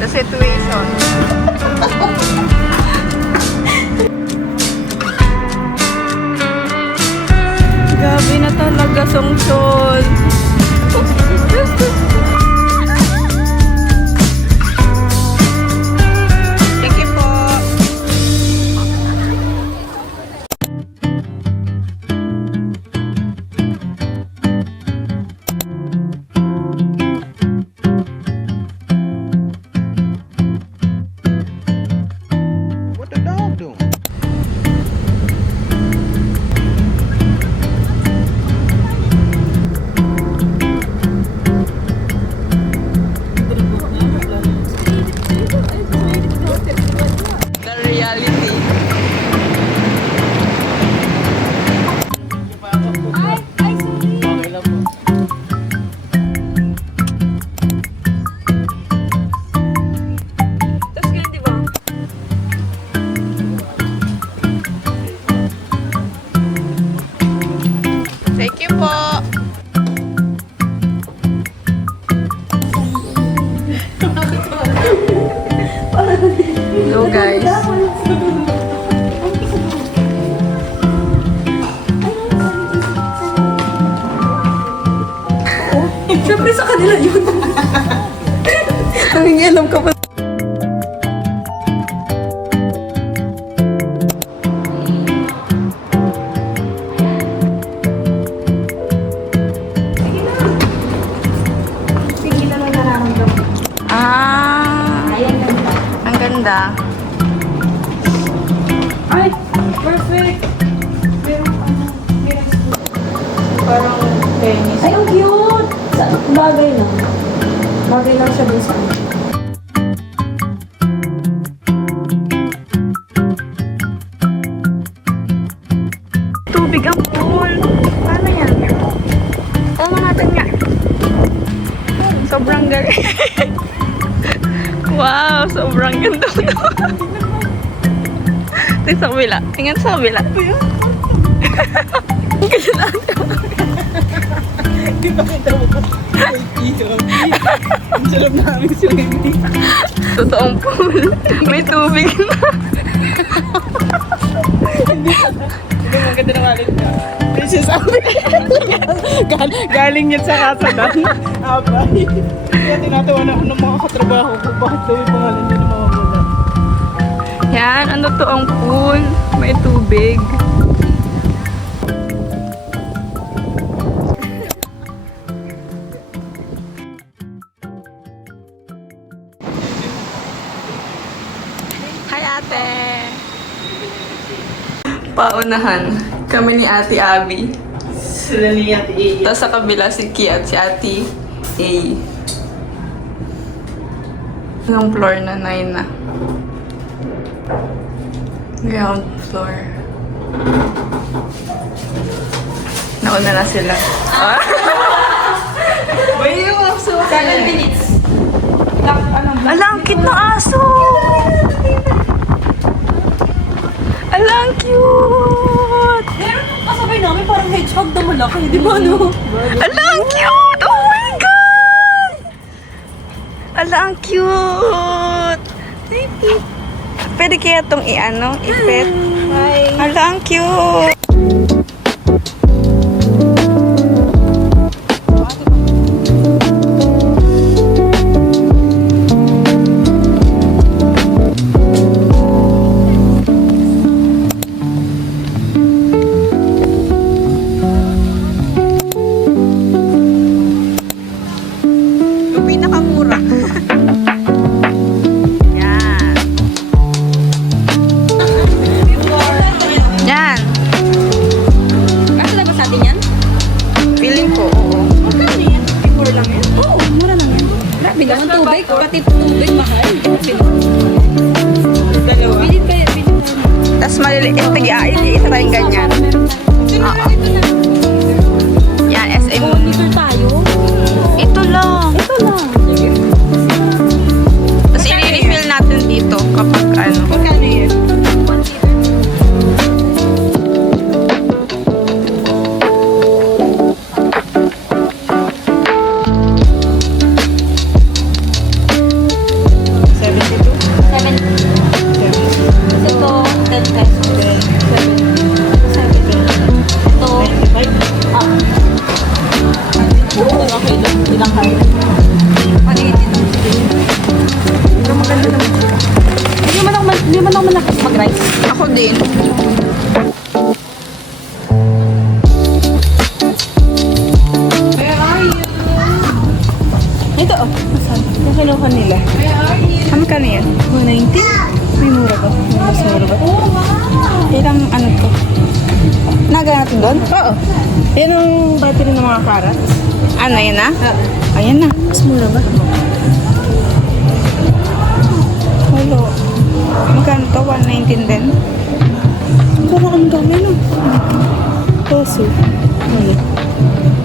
The situation. Gabi na talaga, Songchol. Thank you po. What the dog doing? The reality. Okay lang po. Tapos ganyan, di ba? Thank you po. Hello guys. Siyempre sa kanila yun. Nangingialam ka pa. Sige na lang nararamdaman. Ah, Ayan, ganda. ang ganda. Ay, perfect. Meron Parang tennis. Ay, ang cute. Bagay lang. Bagay lang siya dun sa ano. Tubig ang pool. Paano yan? Tama natin nga. Sobrang galing. Wow, sobrang ganda na. Tingnan sa kabila. Tingnan sa kabila. Ang ganda. Di ba kita mo ko? Ang sarap namin swimming. Totoong pool. May tubig na. Hindi mo ganda na malit ka. Princess Abby. Galing yan sa kasadan. Abay. Kaya tinatawa na ng mga katrabaho ko. Bakit daw yung pangalan niya na mawawala? Yan, ang totoong pool. May tubig. Hi, ate! Paunahan. Kami ni Ate Abby. Sila niya at Tapos sa kabila si Ki at si Ate A. Anong floor na? 9 na. Ground floor. Nauna na sila. Ah? Bayo, so 7 minutes. Ala, ang cute ng aso! Ala, ang cute! Meron yung kasabay namin parang hedgehog na malaki. Di ba no? Ala, ang cute! Oh my God! Ala, ang cute! Pwede kaya itong i-pet? Hi. Ala, ang cute! Yung pinakamura. Yan. Yan. Kasi ba sa atin yan? Feeling ko, oo. Magkano yan? Before lang yan? Oo, mura lang yan. Grabe naman tubig. Pati tubig mahal. Dalawa. Pilit kayo. Pilit kayo. Tapos maliliit. Isa tayong ganyan. Oo. Yan, SM. Oh, dito tayo. Ito lang. Ito lang. Tapos i-refill natin dito kapag ano. Magkano yan? din. Where are you? Ito oh. Yung kinuha nila. Where are you? Ano ka yan? 190? May mura ba? Mas mura ba? Oh, wow! Ilang ano to? Naga natin doon? Oo. Yan ang battery ng mga carrots. Ano, yan na? Ayan na. Mas mura ba? Hello. Magkano to? 119 din? Ang dami no? Peso. Ano?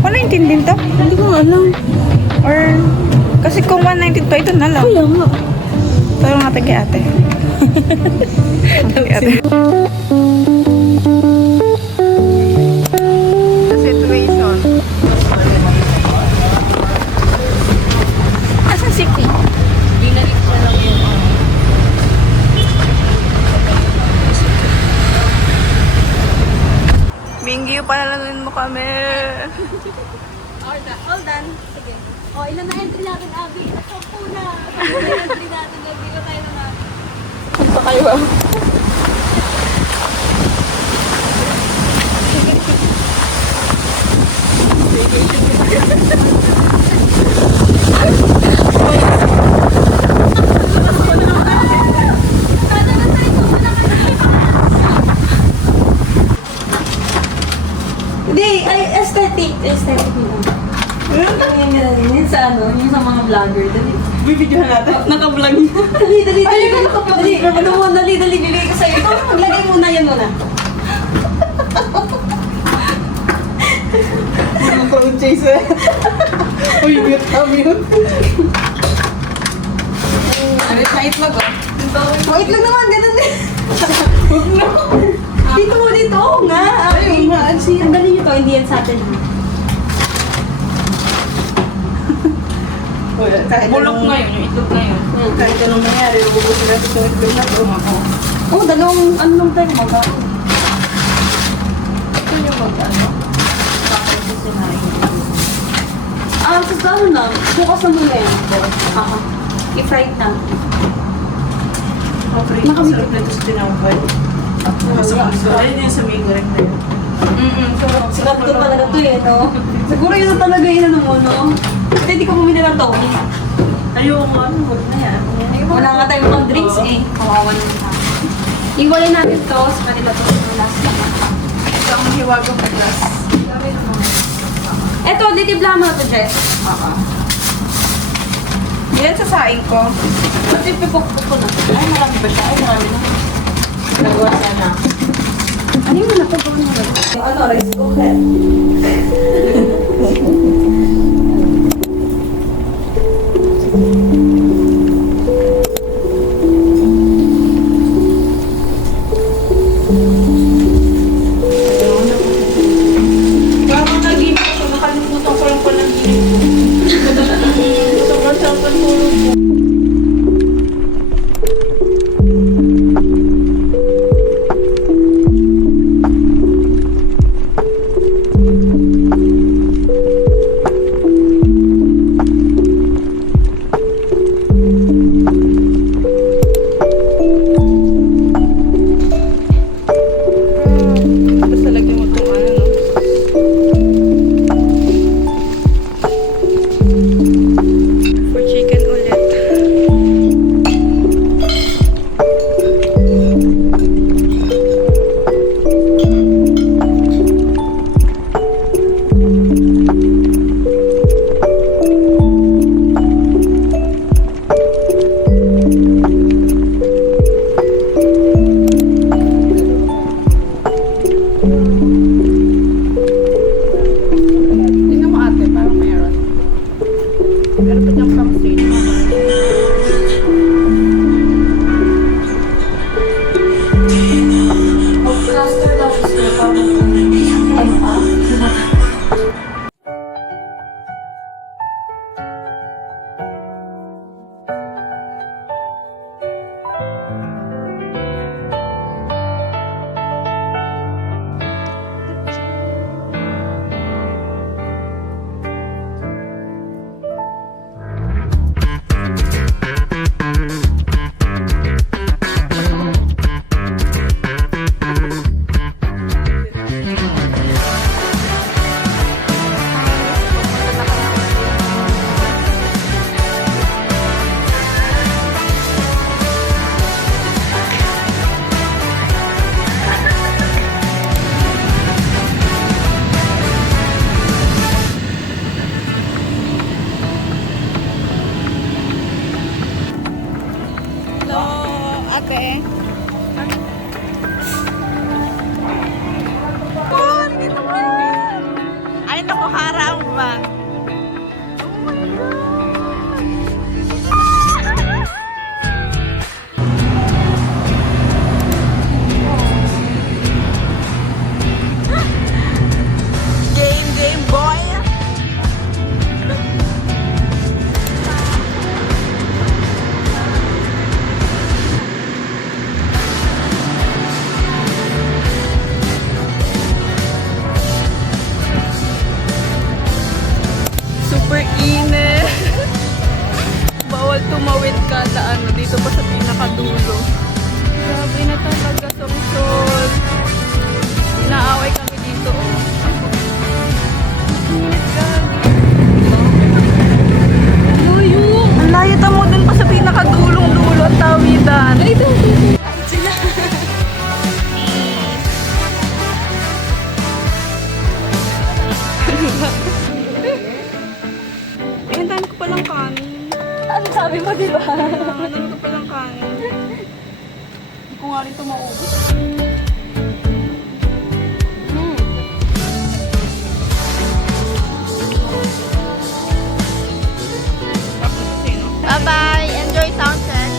119 din to? Hindi ko alam. Or, kasi kung 119 to, ito na lang. Kaya nga. Parang natin kay ate. Kay ate. The situation. Asan si P? Binalik ko lang yung Minggi, panalanunin mo kami. Hold on. Sige. O, ilan na entry natin, Abby? 10 na. Ilan na entry natin? Nagbiro tayo ng Abby. Punta kayo ba? Hindi, ay, aesthetic. Aesthetic mo. Yun sa ano, yung sa mga vlogger. Dali. Bibidyohan natin. Naka-vlog niya. Dali, dali, dali. Dali, ano mo, dali, dali, bibigay ko sa'yo. Ito, maglagay muna yan muna. Mga cloud chaser. Uy, mute ka, mute. Ano sa itlog oh? Wait lang naman, ganun din. Huwag na. Dito mo dito, oo nga. Ayun nga, ansi. Tanggalin niyo to, hindi yan sa atin. Kahit Bulok anong- na yun, yung itlog na yun. Kahit anong nangyari, ubusin natin itong itlog na ito. Oo, dalawang ano lang tayo mag-ako. Ito yung mag-ano. Bakit ko sinahin? Sa ano lang, bukas na muna yan. Aha. I-fry na. Masarap na gusto din ako ba? Ayun yung sa may goreng na yun. Sarap to talaga to eh, no? Siguro yun na talaga yun ano mo, no? Kasi hindi ko bumili ng togi. Ayoko nga, ano, huwag na yan. Wala nga tayong pang drinks eh. Kawawa naman sa akin. Iwalay natin to sa kanila to sa last na. Ito ang hiwagang glass. Eto, ditibla mo na to, Jess. Yan sa saing ko. Pati pipok-pok ko na. Ay, marami ba siya? Ay, marami na. Nagawa sana. Ano yung napagawa mo na? Ano, rice cooker? Parang nag-iip ako, nakalimutan ko lang pala ng sobrang sarap ang tulog ko. ate. Oh, dito ba? Ay, naku, harang ba? Oh my God! Game boy! Super init. Bawal tumawid kada ano dito pa sa pinakadulo. Grabe na talaga Songson. Inaaway kami dito oh. Init gagi. Layo. Ang layo tamo dun pa sa pinakadulong dulo ang tawidan. Ay, sila. Eh, ang dami ko palang kanin. Ano sabi mo, di ba? Ang dami ko palang kanin. Hindi ko nga rin ito maubos. Bye-bye. Enjoy sunset.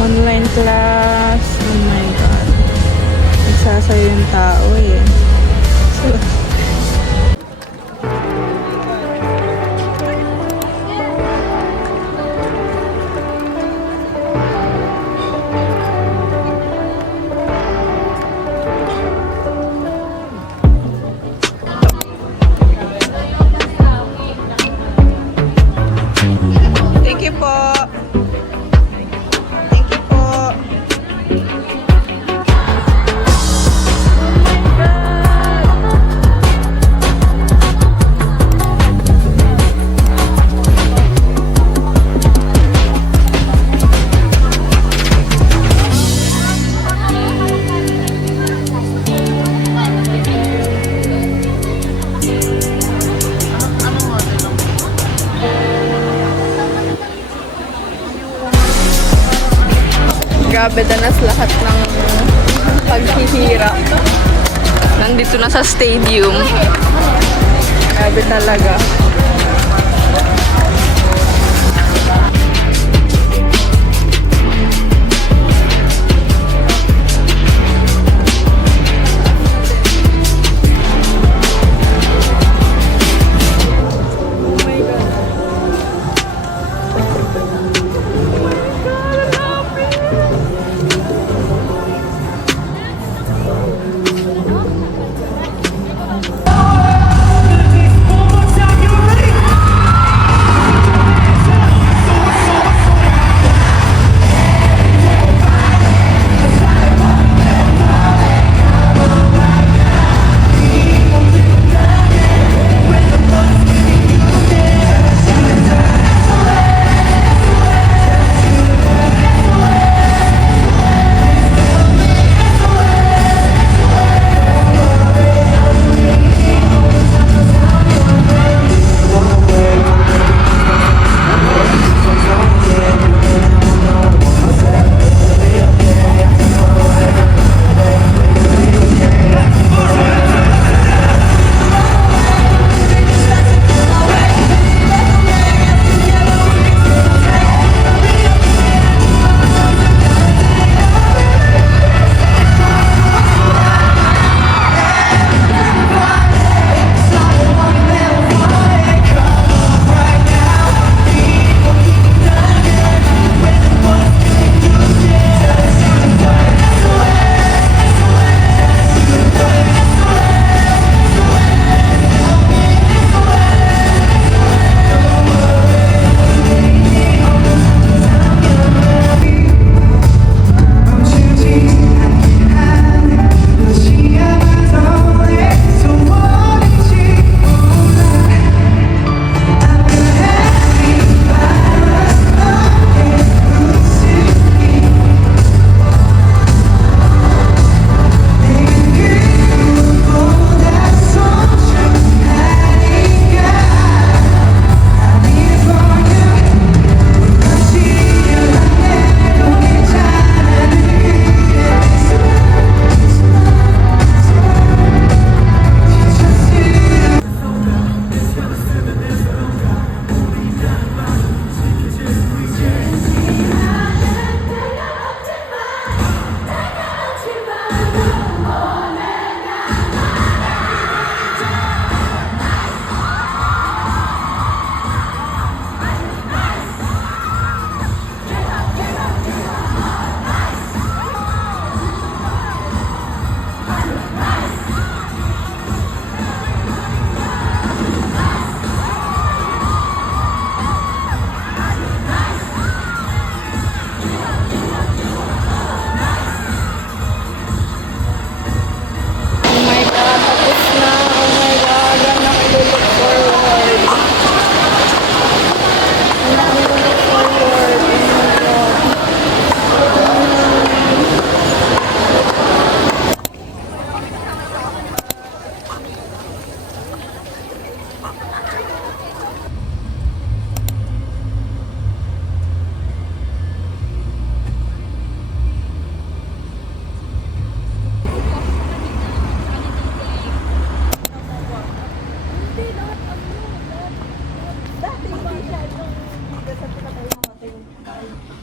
Online class. Oh my God. Nagsasayo yung tao eh. Thank you po. Thank you po. Grabe danas lahat ng paghihirap. Nandito na sa stadium. Grabe talaga.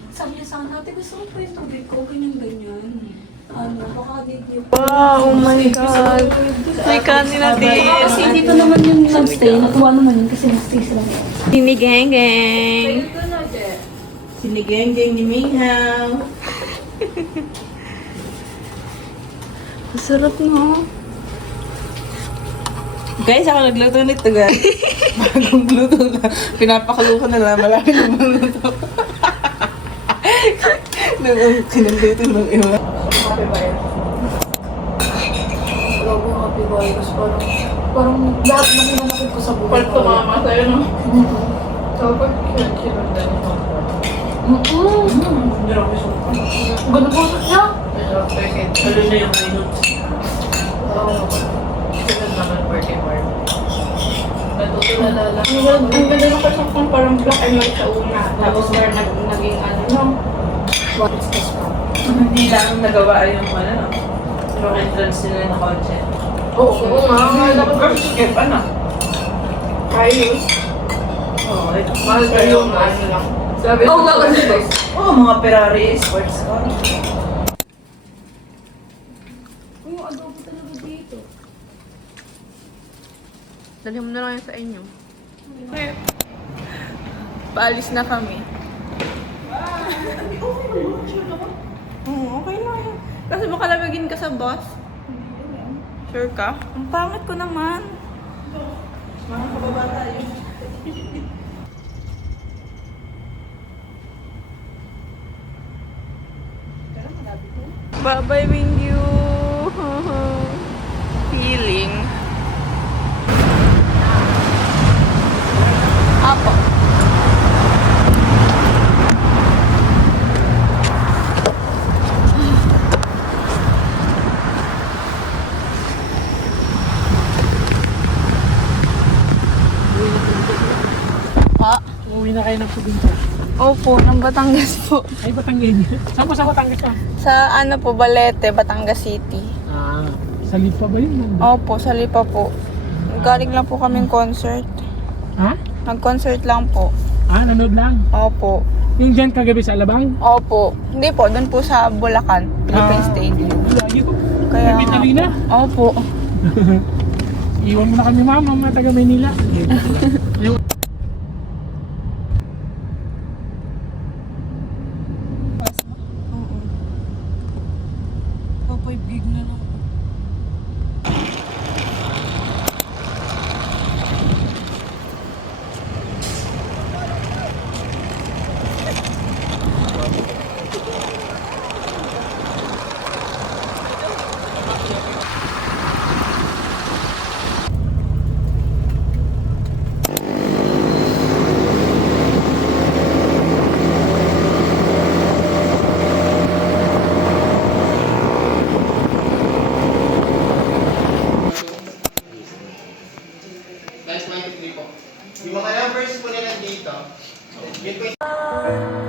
Sabi niya sa akin, ate, gusto ko po yung tubig ko, ganyan. Ano, baka dito. Wow, oh my God. May kanin natin. Kasi dito naman yung nag-stay. Natuwa naman yun kasi nag-stay sila. Sinigeng-geng. Sinigeng-geng ni Minghaw. Masarap no? Guys, ako nagluto nito, guys. Bagong luto na. Pinapakaluto na lang. Malaki na bang luto. Kinagluto ng iba. Happy ba yun? Grabe yung happy virus. Parang lahat na hinanakit ko sa buhay. Pag tumama sa'yo, no? Kapag kinagdan ito. Grabe siya. Ganun po niya. Ano na yung minutes? Sunod naman work. Natutulala lang. Ang ganda ng kasang parang black and white sa una. Tapos meron naging ano, no? What is this from? Hindi lang nagawa yung ano, no? Yung entrance nila na kotse. Oo nga. Dapat skip, ano? Kaya yun. Oo, mahal ka yung ano lang. Sabi Oo nga kasi. Oo, mga Ferrari sports car. Yung adobo talaga dito. Dalhin mo na lang yan sa inyo. Paalis na kami. Oo, okay lang yan. Kasi baka lamagin ka sa bus. Sure ka? Ang pangit ko naman. Mga kababata yun. Bye-bye, Mingyu. Feeling. Apo. Pa? Uwi na kayo ng probinsya. Opo, ng Batangas po. Ay, Batangas. Saan po sa Batangas ka? Sa ano po, Balete, Batangas City. Ah, sa Lipa ba yun? Opo, sa Lipa po. Galing lang po kaming concert. Ha? Nag-concert lang po. Ah, nanood lang. Opo. Yung dyan kagabi sa Alabang? Opo. Hindi po, doon po sa Bulacan, Philippine Stadium. Lagi ko. Kaya Kaya nga na. po. Opo. Iwan mo na kami, mama, mga taga Manila. Papoy big na lang. Yung mga numbers po nila dito, yun po